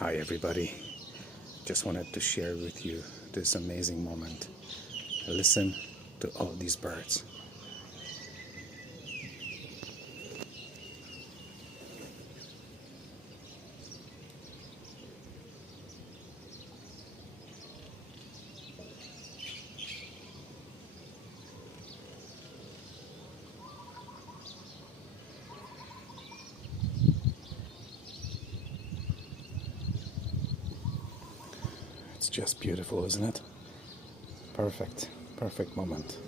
Hi everybody, just wanted to share with you this amazing moment. Listen to all these birds. It's just beautiful, isn't it? Perfect moment.